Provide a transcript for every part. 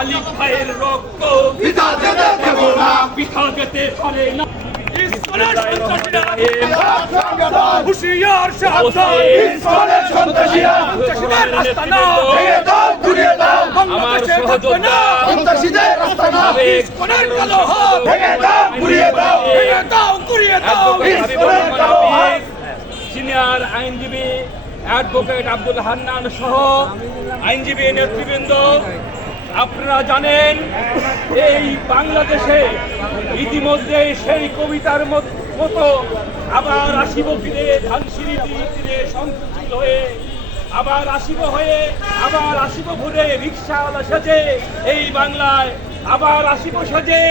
মালিক ভাইয়ের রক্ত। পিতা যেতে দেব না। পিঠা যেতে পারে না। ইসকনের সন্ত্রাসীরা সংগঠন হুশিয়ার সাবধান ইসকনের সন্ত্রাসীরা সন্ত্রাসীদের রাস্তা না। ঘুরিয়ে দাও। বাংলাদেশে থাকবে না সন্ত্রাসীদের রাস্তা না। ইসকনের কালো হাত। ভেঙে দাও ঘুরিয়ে দাও। ভেঙে দাও ঘুরিয়ে দাও। ইসকনের কালো হাত। সিনিয়র আইনজীবী অ্যাডভোকেট আব্দুল হান্নান সহ আইনজীবী নেতৃবৃন্দ আপনারা জানেন, এই বাংলাদেশে ইতিমধ্যে সেই কবিতার মতো আবার আসিব ফিরে, ধানসিঁড়ি তীরে সংকুচিত হয়ে, আবার আসিব হয়ে, আবার আসিব ঘুরে রিক্সাওয়ালা সেজে এই বাংলায়, আবার আসিব সাজে,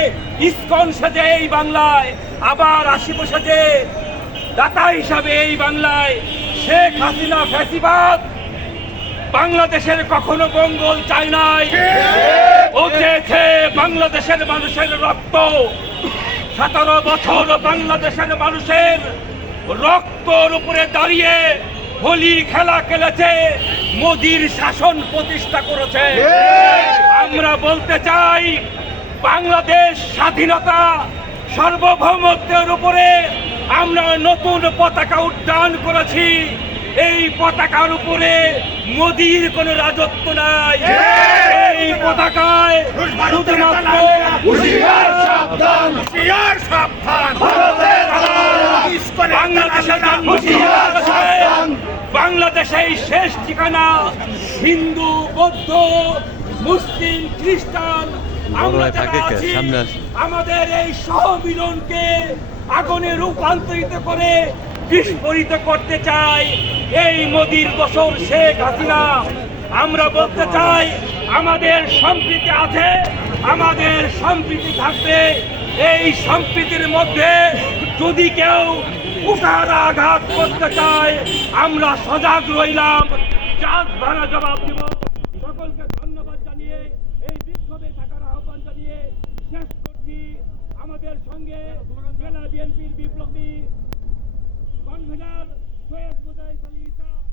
ইস্কন সাজে এই বাংলায়, আবার আসিব সাজে, দাতা হিসাবে এই বাংলায়, শেখ হাসিনা ফ্যাসিবাদ বাংলাদেশের কখনো মঙ্গল চায় নাই। ও চেয়েছে বাংলাদেশের মানুষের রক্ত। সতেরো বছর বাংলাদেশের মানুষের রক্তর উপরে দাঁড়িয়ে হোলি খেলা খেলেছে মোদির শাসন প্রতিষ্ঠা করেছে। আমরা বলতে চাই বাংলাদেশ স্বাধীনতা সার্বভৌমত্বের উপরে আমরা নতুন পতাকা উড্ডয়ন করেছি। এই পতাকার উপরে মোদির কোনো রাজত্ব নাই। এই পতাকায় শুধুমাত্র বাংলাদেশে শেষ ঠিকানা হিন্দু বৌদ্ধ মুসলিম খ্রিস্টান। আমরা যারা আছি, আমাদের এই সহমিলনকে আগুনে রূপান্তরিত করে বিস্ফোরিত করতে চাই। এই মোদির বছর শেখ হাসিনা। আমরা বলতে চাই, আমাদের সম্প্রীতি আছে, আমাদের সম্প্রীতি থাকবে। এই সম্প্রীতির মধ্যে যদি কেউ উঠার আঘাত করতে চায়, আমরা সজাগ রইলাম। জাত ভাঙা জবাব দিব। সকলকে ধন্যবাদ জানিয়ে এই বিক্ষোভে থাকার আহ্বান জানিয়ে শেষ করছি। আমাদের সঙ্গে জেলা বিএনপির বিপ্লবী কনভেনার Cześć, bodaj, salita!